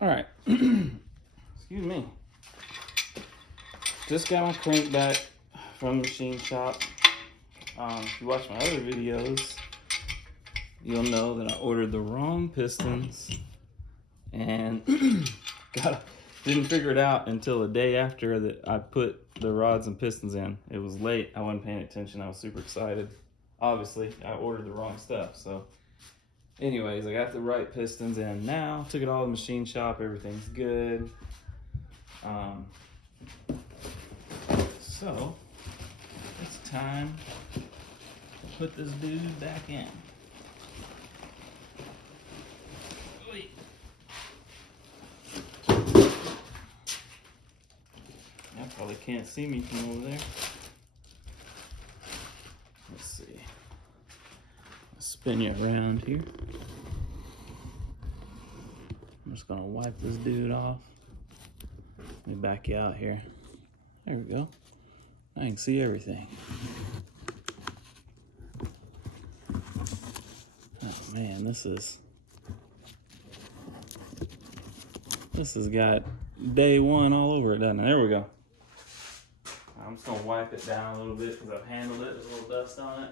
All right. Excuse me. Just got my crank back from the machine shop. If you watch my other videos, you'll know that I ordered the wrong pistons and didn't figure it out until a day after that I put the rods and pistons in. It was late. I wasn't paying attention. I was super excited. Obviously, I ordered the wrong stuff. So anyways, I got the right pistons in now. Took it all to the machine shop. Everything's good. So it's time to put this dude back in. Y'all probably can't see me from over there. Let's see. I'll spin you around here. I'm just gonna wipe this dude off. Let me back you out here. There we go. I can see everything. Oh man, this has got day one all over it, doesn't it? There we go. I'm just gonna wipe it down a little bit because I've handled it. There's a little dust on it.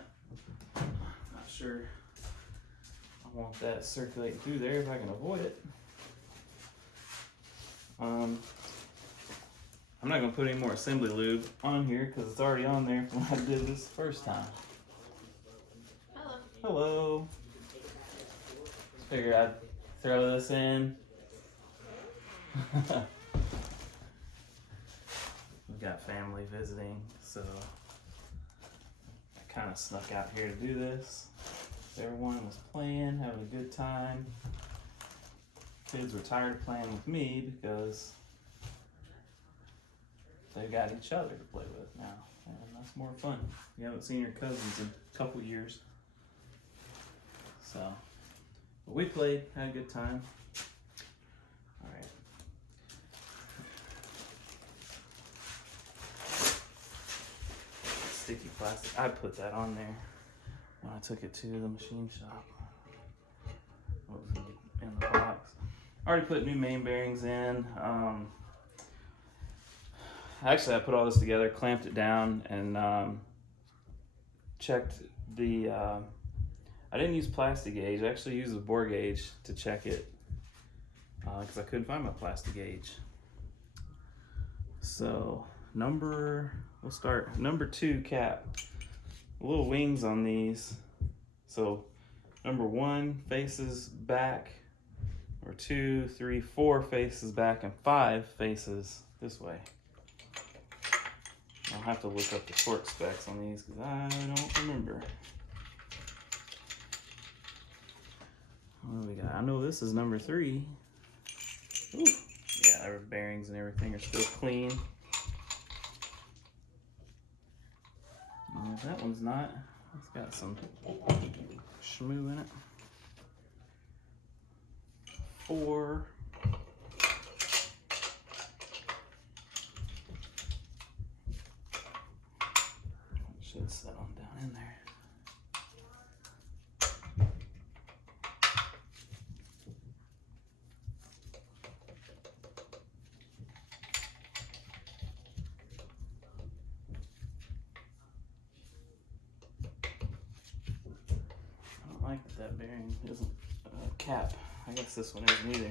Not sure I want that circulating through there if I can avoid it. I'm not gonna put any more assembly lube on here because it's already on there from when I did this the first time. Hello. Hello. Just figured I'd throw this in. We've got family visiting, so I kind of snuck out here to do this. Everyone was playing, having a good time. Kids were tired of playing with me because they've got each other to play with now, and that's more fun. You haven't seen your cousins in a couple years. So, but we played, had a good time. All right. Sticky plastic, I put that on there when I took it to the machine shop. What was in the box? I already put new main bearings in. Actually, I put all this together, clamped it down, and checked the, I didn't use plastic gauge. I actually used a bore gauge to check it because I couldn't find my plastic gauge. So we'll start number 2 cap. Little wings on these. So number 1 faces back, or 2, 3, 4 faces back, and 5 faces this way. I'll have to look up the torque specs on these because I don't remember. What do we got? I know this is number 3. Ooh. Yeah, our bearings and everything are still clean. That one's not. It's got some schmoo in it. 4. Should set on down in there. I don't like that bearing isn't a cap. I guess this one isn't either.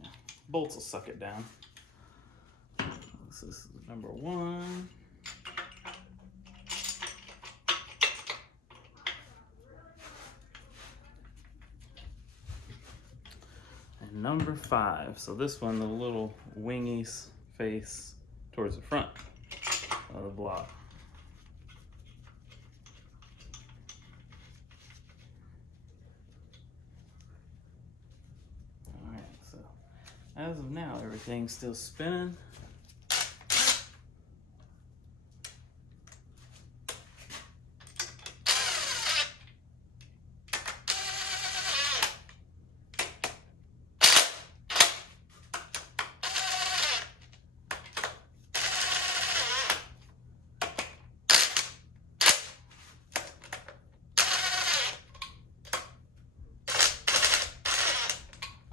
Yeah, bolts will suck it down. This is number 1. And number 5. So this one, the little wingies face towards the front of the block. All right, so as of now, everything's still spinning.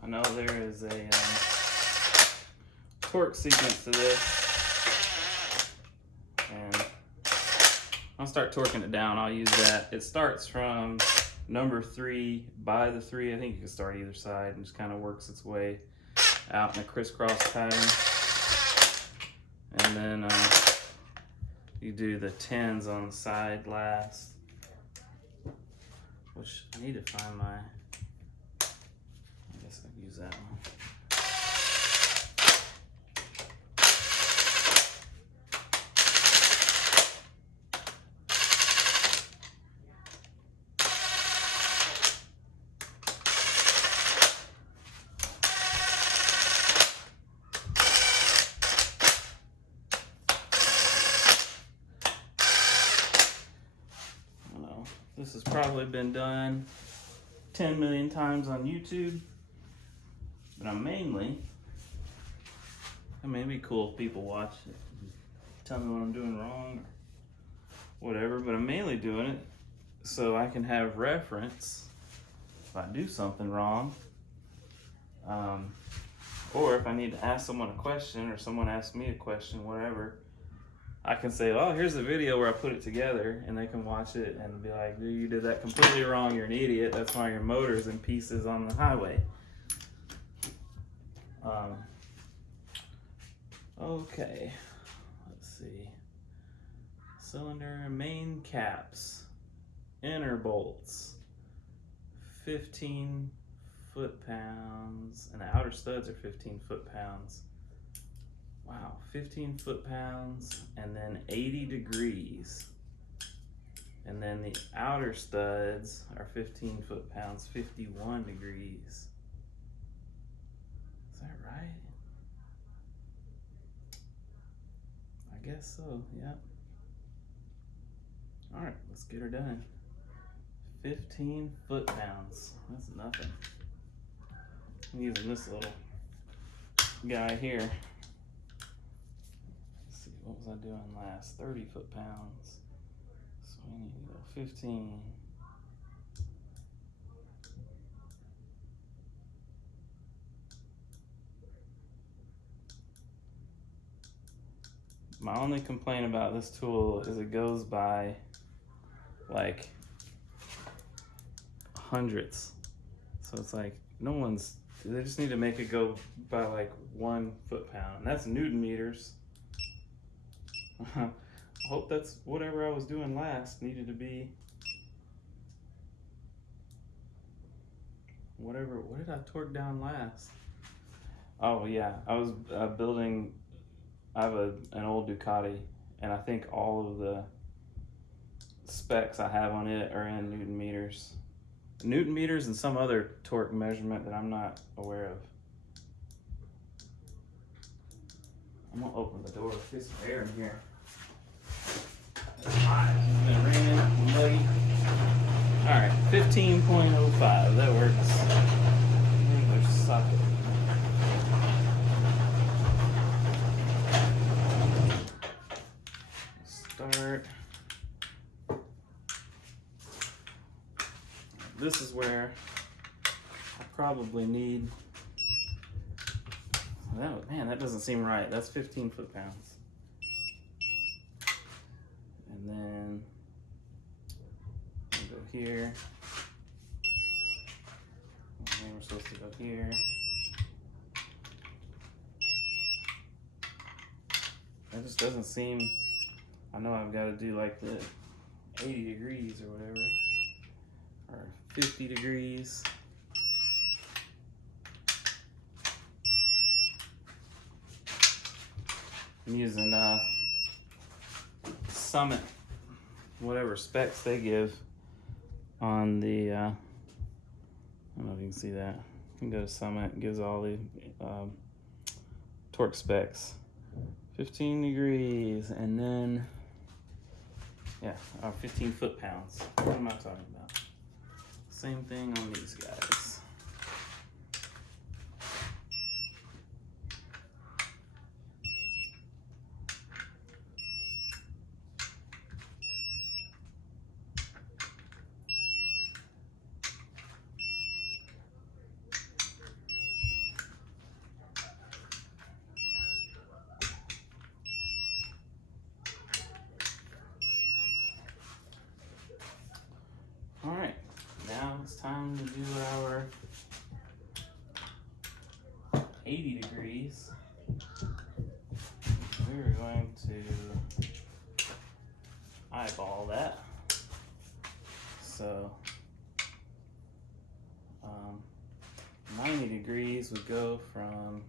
know there is a torque sequence to this, and I'll start torquing it down. I'll use that. It starts from number 3 by the 3. I think you can start either side and just kind of works its way out in a crisscross pattern. And then you do the 10s on the side last, which I need to find my, I guess I can use that one. This has probably been done 10 million times on YouTube, but it may be cool if people watch it, tell me what I'm doing wrong or whatever, but I'm mainly doing it so I can have reference if I do something wrong, or if I need to ask someone a question or someone asks me a question, whatever. I can say, oh, here's the video where I put it together, and they can watch it and be like, dude, you did that completely wrong, you're an idiot, that's why your motor's in pieces on the highway. Okay, let's see. Cylinder, main caps, inner bolts, 15 foot-pounds, and the outer studs are 15 foot-pounds. Wow, 15 foot-pounds, and then 80 degrees. And then the outer studs are 15 foot-pounds, 51 degrees. Is that right? I guess so, yeah. All right, let's get her done. 15 foot-pounds, that's nothing. I'm using this little guy here. What was I doing last? 30 foot-pounds. So we need to go 15. My only complaint about this tool is it goes by like hundredths. So it's like they just need to make it go by like 1 foot-pound. And that's Newton meters. I hope that's whatever I was doing last needed to be whatever. What did I torque down last? Oh yeah, I was building. I have an old Ducati, and I think all of the specs I have on it are in Newton meters. Newton meters and some other torque measurement that I'm not aware of. I'm gonna open the door, get some air in here. It's hot, it's been raining, muggy. All right, 15.05, that works. There's a socket. Start. This is where I probably need, man, that doesn't seem right. That's 15 foot-pounds. And then we'll go here. And then we're supposed to go here. That just doesn't seem, I know I've got to do like the 80 degrees or whatever, or 50 degrees. I'm using Summit, whatever specs they give on the, I don't know if you can see that. You can go to Summit, it gives all the torque specs. 15 degrees, and then, yeah, 15 foot-pounds. What am I talking about? Same thing on these guys. All right, now it's time to do our 80 degrees. We're going to eyeball that. So 90 degrees would go from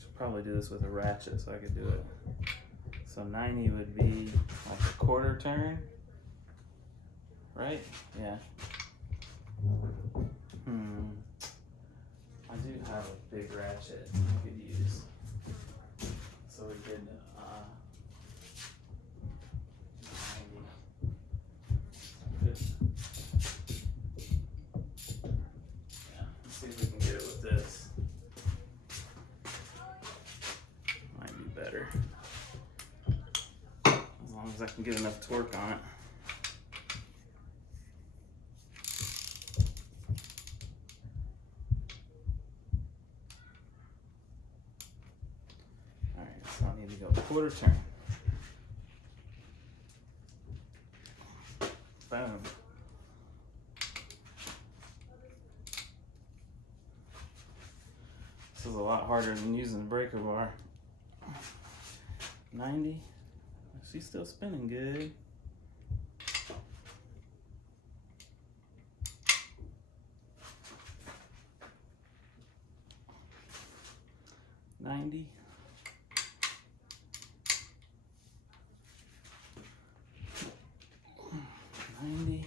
should probably do this with a ratchet so I could do it. So 90 would be like a quarter turn, right? Yeah. I do have a big ratchet I could use. So we could 90. Yeah, let's see if we can get it with this. Might be better. As long as I can get enough torque on it. Alright, so I need to go quarter turn. Boom. This is a lot harder than using the breaker bar. 90. She's still spinning good. $90. $90.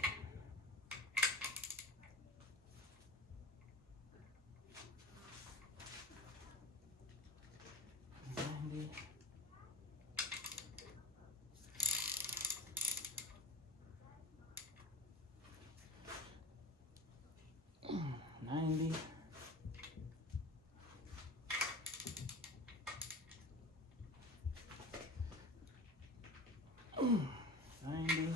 $90.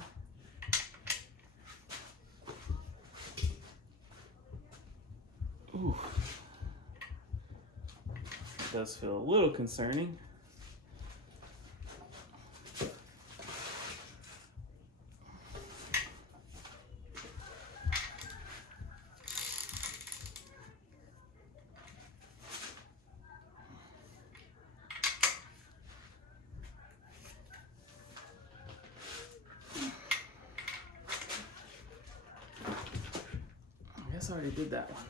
Ooh. It does feel a little concerning. I guess I already did that one.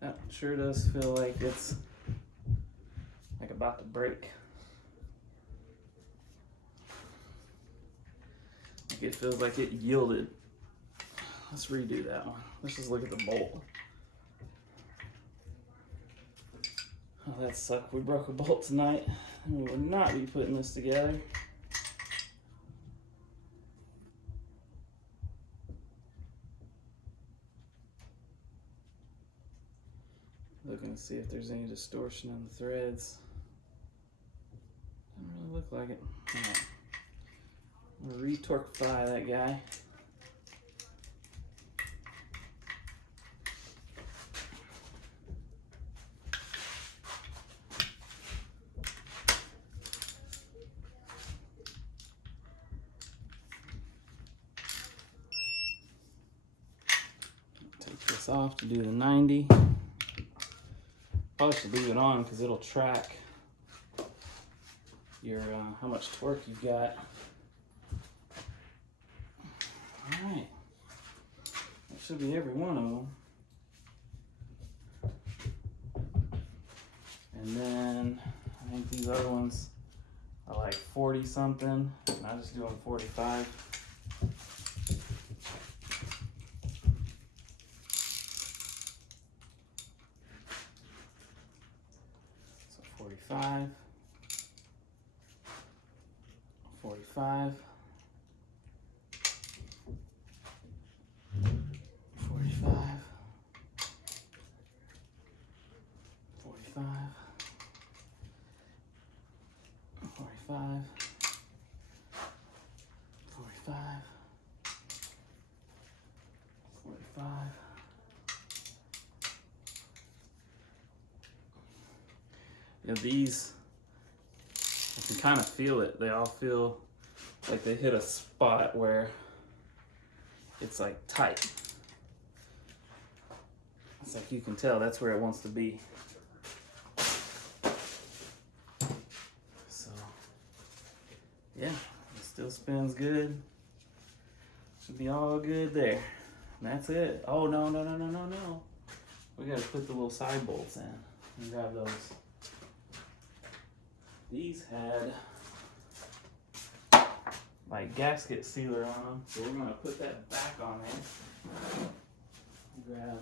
That sure does feel like it's like about to break. Like it feels like it yielded. Let's redo that one. Let's just look at the bolt. Oh, that sucked. We broke a bolt tonight. We would not be putting this together. Looking to see if there's any distortion in the threads. Doesn't really look like it. All right. I'm gonna re-torquify that guy. Take this off to do the 90. Probably should leave it on because it'll track your how much torque you've got. All right, that should be every one of them. And then I think these other ones are like 40 something, and I just do them 45. So 45. 45, 45, 45, 45, 45. 45. 45. Yeah, these, I can kind of feel it. They all feel like they hit a spot where it's like tight. It's like you can tell that's where it wants to be. So, yeah, it still spins good. Should be all good there. And that's it. Oh, no. We gotta put the little side bolts in and grab those. These had like gasket sealer on them, so we're gonna put that back on there. Grab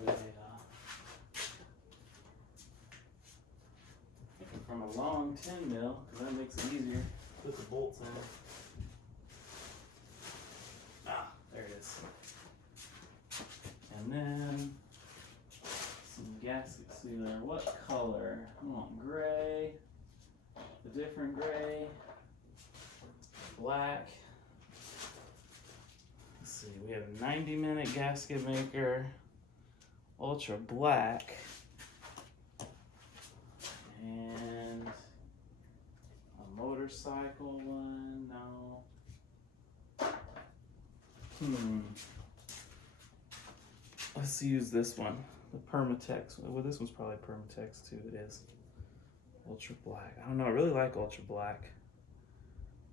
from a long 10 mil, because that makes it easier to put the bolts in. Ah, there it is. And then some gasket sealer. What color? I want gray, a different gray, black. Let's see, we have a 90-minute gasket maker, ultra black, and a motorcycle one. No. Let's use this one, the Permatex. Well, this one's probably Permatex too. It is ultra black. I don't know. I really like ultra black.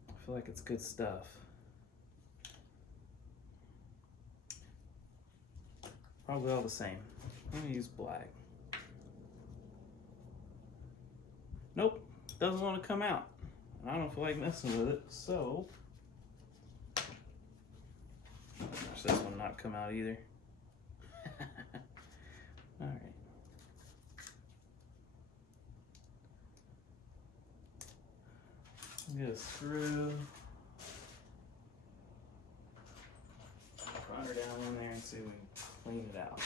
I feel like it's good stuff. Probably all the same. I'm gonna use black. Nope, doesn't want to come out. I don't feel like messing with it, so. Watch this one not come out either. All right. Get a screw. Run her down in there and see if we can clean it out.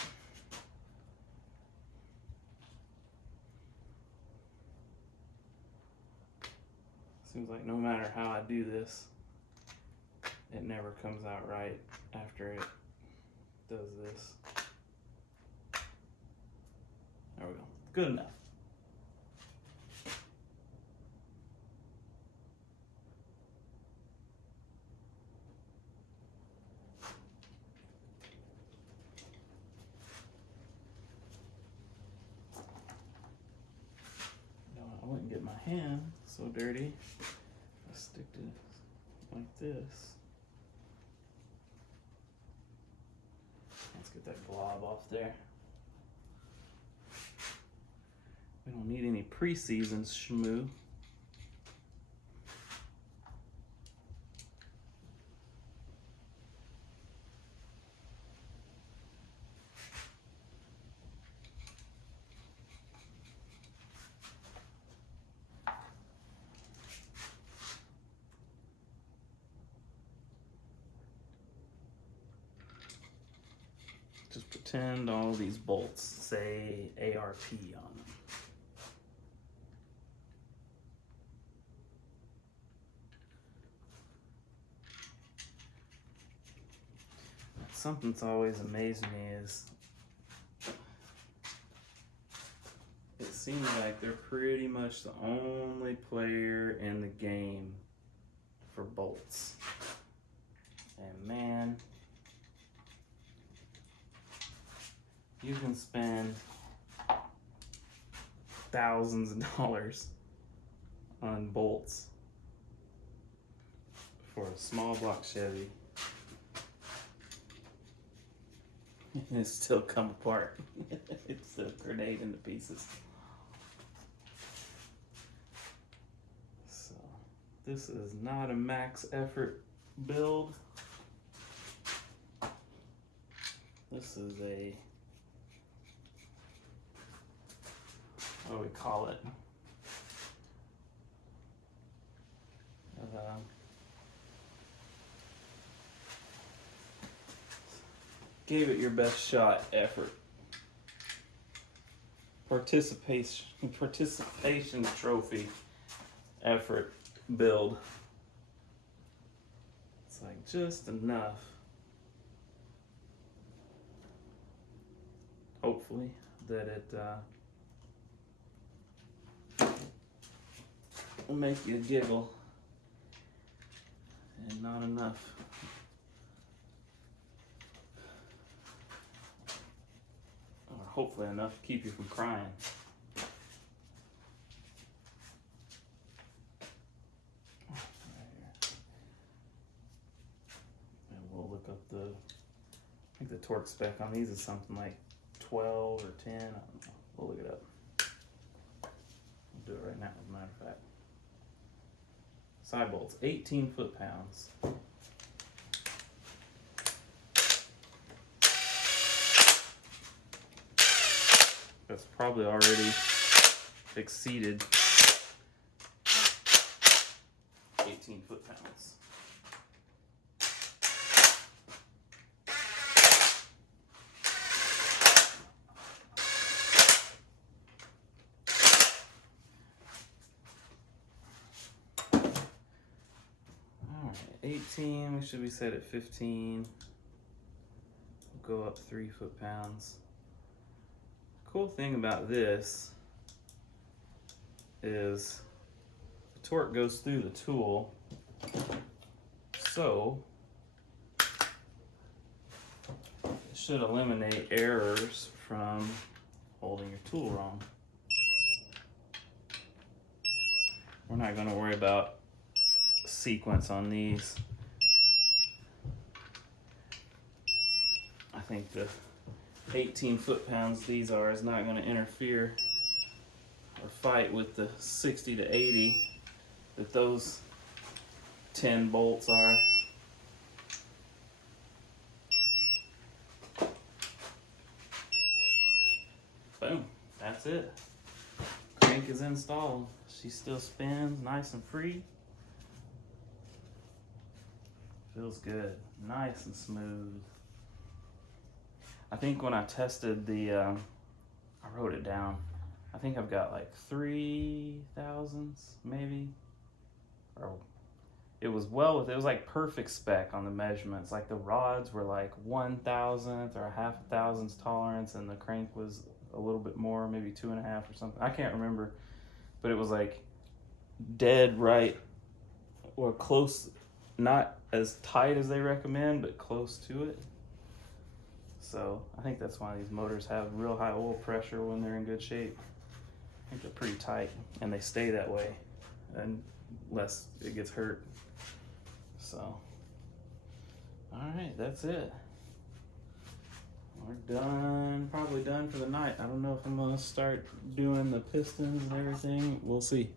Seems like no matter how I do this, it never comes out right after it does this. There we go. Good enough. I wouldn't get my hand so dirty. I stick to it like this. Let's get that glob off there. We don't need any pre-seasoned schmoo. Just pretend all these bolts say ARP on them. Something that's always amazed me is it seems like they're pretty much the only player in the game for bolts. And man, you can spend thousands of dollars on bolts for a small block Chevy and it still come apart. It's still grenade into pieces. So this is not a max effort build. This is a, what do we call it? Gave it your best shot effort. Participation trophy effort. build. It's like just enough. Hopefully that it will make you giggle, and not enough. Or hopefully enough to keep you from crying. And we'll look up I think the torque spec on these is something like 12 or 10. I don't know. We'll look it up. We'll do it right now, as a matter of fact. Side bolts, 18 foot-pounds. That's probably already exceeded 18 foot-pounds. Alright, 18, we should be set at 15. We'll go up 3 foot-pounds. Cool thing about this is the torque goes through the tool, so it should eliminate errors from holding your tool wrong. We're not going to worry about sequence on these. I think the 18 foot-pounds these are is not going to interfere or fight with the 60 to 80 that those 10 bolts are. Boom, that's it. Crank is installed. She still spins nice and free. Feels good, nice and smooth. I think when I tested I wrote it down. I think I've got like 3 thousandths maybe. Or it was like perfect spec on the measurements. Like the rods were like 1,000th or a half a thousandths tolerance, and the crank was a little bit more, maybe 2.5 or something. I can't remember, but it was like dead right or close, not as tight as they recommend, but close to it. So I think that's why these motors have real high oil pressure when they're in good shape. I think they're pretty tight, and they stay that way unless it gets hurt. So, all right, that's it. We're done, probably done for the night. I don't know if I'm gonna start doing the pistons and everything. We'll see.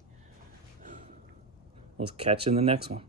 We'll catch you in the next one.